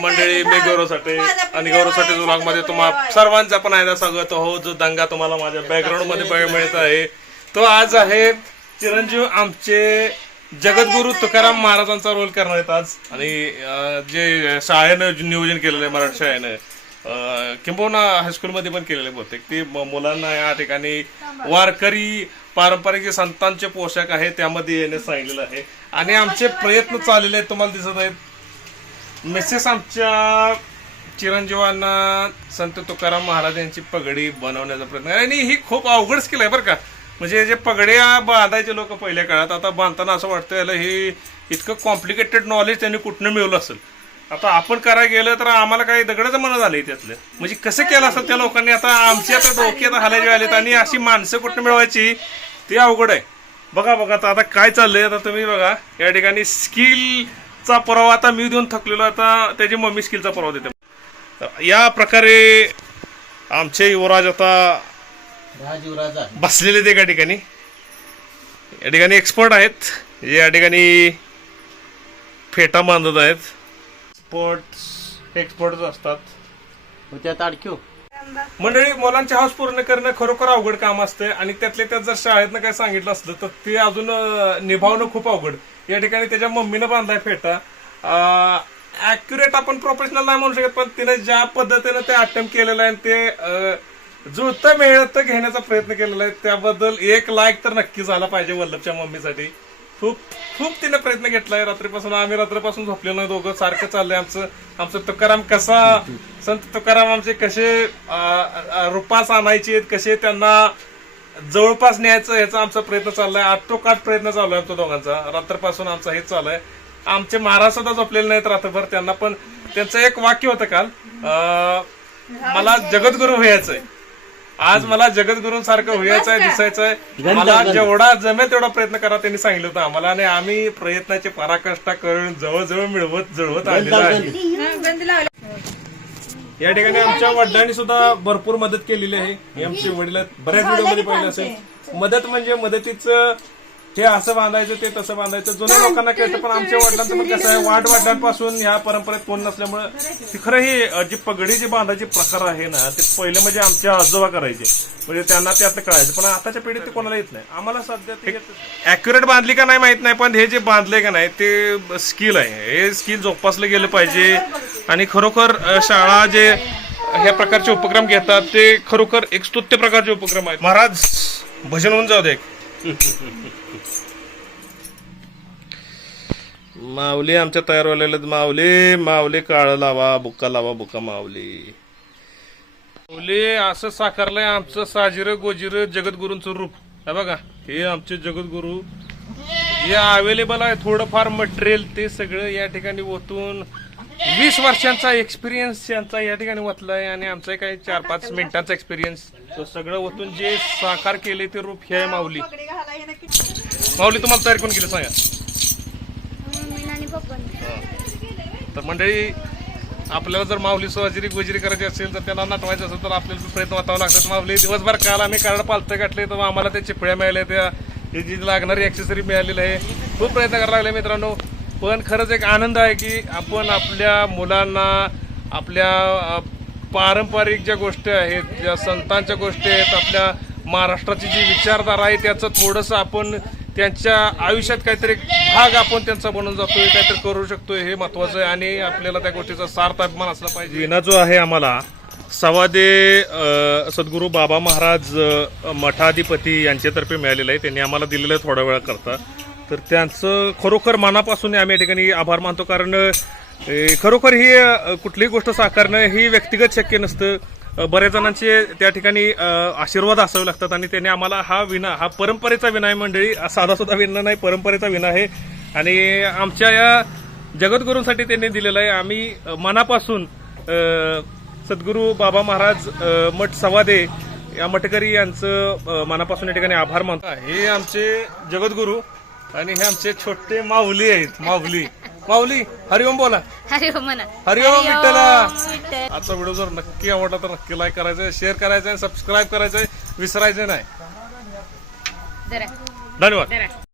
मंडळी मी गौरव साठे आणि गौरव साठे ब्लॉगमध्ये तुम्हाला सर्वांचा पण आहे स्वागत. हो जो दंगा तुम्हाला माझ्या बॅकग्राऊंडमध्ये मिळत आहे तो आज आहे चिरंजीव आमचे जगद्गुरु तुकाराम महाराजांचा रोल करणार आहेत आज. आणि जे शाळेनं नियोजन केलेलं आहे मराठी शाळेनं किंबहुना हायस्कूलमध्ये पण केलेले बहुतेक. ते मुलांना या ठिकाणी वारकरी पारंपरिक जे संतांचे पोशाख आहे त्यामध्ये येण्यास सांगितलेलं आहे. आणि आमचे प्रयत्न चाललेले आहेत तुम्हाला दिसत आहेत. मिसेस आमच्या चिरंजीवांना संत तुकाराम महाराज यांची पगडी बनवण्याचा प्रयत्न आहे. आणि ही खूप अवघड स्किल आहे बरं का. म्हणजे जे पगड्या बांधायचे लोक पहिल्या काळात आता बांधताना असं वाटतं याला हे इतकं कॉम्प्लिकेटेड नॉलेज त्यांनी कुठनं मिळवलं असेल. आता आपण करायला गेलं तर आम्हाला काही दगडच मन झाले त्यातलं. म्हणजे कसं केलं असतं त्या लोकांनी? आता आमची आता डोक्यात आता हालायचे आलेत आणि अशी माणसं कुठनं मिळवायची? ते अवघड आहे. बघा बघा आता आता काय चाललंय? आता तुम्ही बघा या ठिकाणी स्किल स्किलचा पुरावा आता मी देऊन थकलेलो आता त्याची मम्मी स्किलचा पुरावा देते. तर या प्रकारे आमचे युवराज आता बसलेले ते एका ठिकाणी. या ठिकाणी एक्सपर्ट आहेत. जे या ठिकाणी फेटा बांधत आहेत. एक्सपर्ट एक्सपर्टच असतात. त्यात अडक्यो मंडळी मुलांचे हाऊस पूर्ण करणं खरोखर अवघड काम असतं आणि त्यातले त्यात जर शाळेतनं काय सांगितलं असलं तर ते अजून निभावणं खूप अवघड. या ठिकाणी त्याच्या मम्मीनं बांधलाय फेटा. अॅक्युरेट आपण प्रोफेशनल नाही म्हणू शकत पण तिने ज्या पद्धतीने ते अटेम्प्ट केलेलं आहे आणि ते जुळतं मिळतं घेण्याचा प्रयत्न केलेला आहे त्याबद्दल एक लाईक तर नक्की झाला पाहिजे वल्लभच्या मम्मीसाठी. खूप खूप तिने प्रयत्न घेतलाय. रात्रीपासून आम्ही रात्रीपासून झोपलेलो नाही दोघं. सारखं चाललंय आमचं. आमचं तुकाराम कसा संत तुकाराम आमचे कसे अं, रुपास आणायचे कसे त्यांना जवळपास न्यायचं ह्याचा आमचा प्रयत्न चाललाय. आटोकाट प्रयत्न चालू आहे आमच्या दोघांचा. रात्रपासून आमचा हेच चालू आहे. आमचे महाराज सुद्धा झोपलेले नाहीत रात्रभर त्यांना पण त्यांचं एक वाक्य होतं काल. मला जगद्गुरु व्हायचंय. आज मला जगद्गुरूंसारखं व्हायचं आहे दिसायचं आहे मला जेवढा जमेल तेवढा प्रयत्न करा त्यांनी सांगितलं होतं आम्हाला. आणि आम्ही प्रयत्नाची पराकाष्ठा करून जवळजवळ मिळवत जळवत आलेलो आहे. या ठिकाणी आमच्या वडिलांनी सुद्धा भरपूर मदत केलेली आहे. हे आमचे वडील. बऱ्याच व्हिडिओमध्ये पाहिलं असेल. मदत म्हणजे मदतीचं हे असं बांधायचं ते तसं बांधायचं. जुन्या लोकांना कळतं पण आमच्या वडिलांचं पण कसं आहे वाढ वडिलांपासून ह्या परंपरेत कोण नसल्यामुळे ती खरं ही जी पगडी जी बांधायची प्रकार आहे ना ते पहिले म्हणजे आमच्या आजोबा करायचे. म्हणजे त्यांना त्यातलं कळायचं पण आताच्या पिढीत ते कोणाला येत नाही. आम्हाला सध्या अॅक्युरेट बांधली का नाही माहीत नाही पण हे जे बांधले का नाही ते स्किल आहे. हे स्किल जोपासलं गेलं पाहिजे. आणि खरोखर शाळा जे ह्या प्रकारचे उपक्रम घेतात ते खरोखर एक स्तुत्य प्रकारचे उपक्रम आहेत. महाराज भजन होऊन जाऊ दे माऊली आमच्या तयार व्हायला माऊली माऊली काळ लावा बुक्का लावा बुक्का माऊली. माऊली असं साकारलंय आमचं साजिर गोजिर जगद्गुरूंचं रूप. हे बघा हे आमचे जगद्गुरू. जे अवेलेबल आहे थोडंफार मटेरियल ते सगळं या ठिकाणी ओतून वीस वर्षांचा एक्सपिरियन्स यांचा या ठिकाणी ओतलाय आणि आमचा काही चार पाच मिनिटांचा एक्सपिरियन्स सगळं ओतून जे साकार केले ते रूप हे आहे माऊली. माऊली तुम्हाला तयार कोण केलं? सांगा. तर मंडळी आपल्याला जर माऊली सोहाजिरी गुजरी करायची असेल तर त्याला नटवायचं असेल तर आपल्याला प्रयत्न वाटावं लागतात. माऊली दिवसभर काल आम्ही कार्ड पालतं गाठले तर आम्हाला त्या चिपळ्या मिळाल्या त्या. जी लागणारी ॲक्सेसरी मिळालेली आहे खूप प्रयत्न करायला लागले मित्रांनो. पण खरंच एक आनंद आहे की आपण आपल्या मुलांना आपल्या पारंपरिक ज्या गोष्टी आहेत ज्या संतांच्या गोष्टी आहेत आपल्या महाराष्ट्राची जी विचारधारा आहे त्याचं थोडंसं आपण त्यांच्या आयुष्यात काहीतरी भाग आपण त्यांचा बनून जातोय काहीतरी करू शकतोय हे महत्वाचं आहे आणि आपल्याला त्या गोष्टीचा सार्थ अभिमान असला पाहिजे. विना जो आहे आम्हाला सवादे सद्गुरू बाबा महाराज मठाधिपती यांच्यातर्फे मिळालेलं आहे. त्यांनी आम्हाला दिलेलं आहे थोड्या वेळा करता तर त्यांचं खरोखर मनापासून आम्ही या ठिकाणी आभार मानतो. कारण खरोखर ही कुठलीही गोष्ट साकारणं ही व्यक्तिगत शक्य नसतं. बऱ्याच जणांचे त्या ठिकाणी आशीर्वाद असावे लागतात आणि त्यांनी आम्हाला हा विना हा परंपरेचा विना आहे मंडळी. साधा सुद्धा विना नाही परंपरेचा विना आहे. आणि आमच्या या जगद्गुरूंसाठी त्यांनी दिलेला आहे. आम्ही मनापासून सद्गुरू बाबा महाराज मठ सवादे या मठकरी यांचं मनापासून या ठिकाणी आभार मानतो. हे आमचे जगद्गुरू आणि हे आमचे छोटे माऊली आहेत. माऊली. माऊली हरिओम बोला. हरिओम म्हणा. हरिओम. विठ्ठला. विठ्ठल. आजचा व्हिडिओ जर नक्की आवडला तर नक्की लाईक करायचं शेअर करायचं सबस्क्राईब करायचं विसरायचं नाही. धन्यवाद.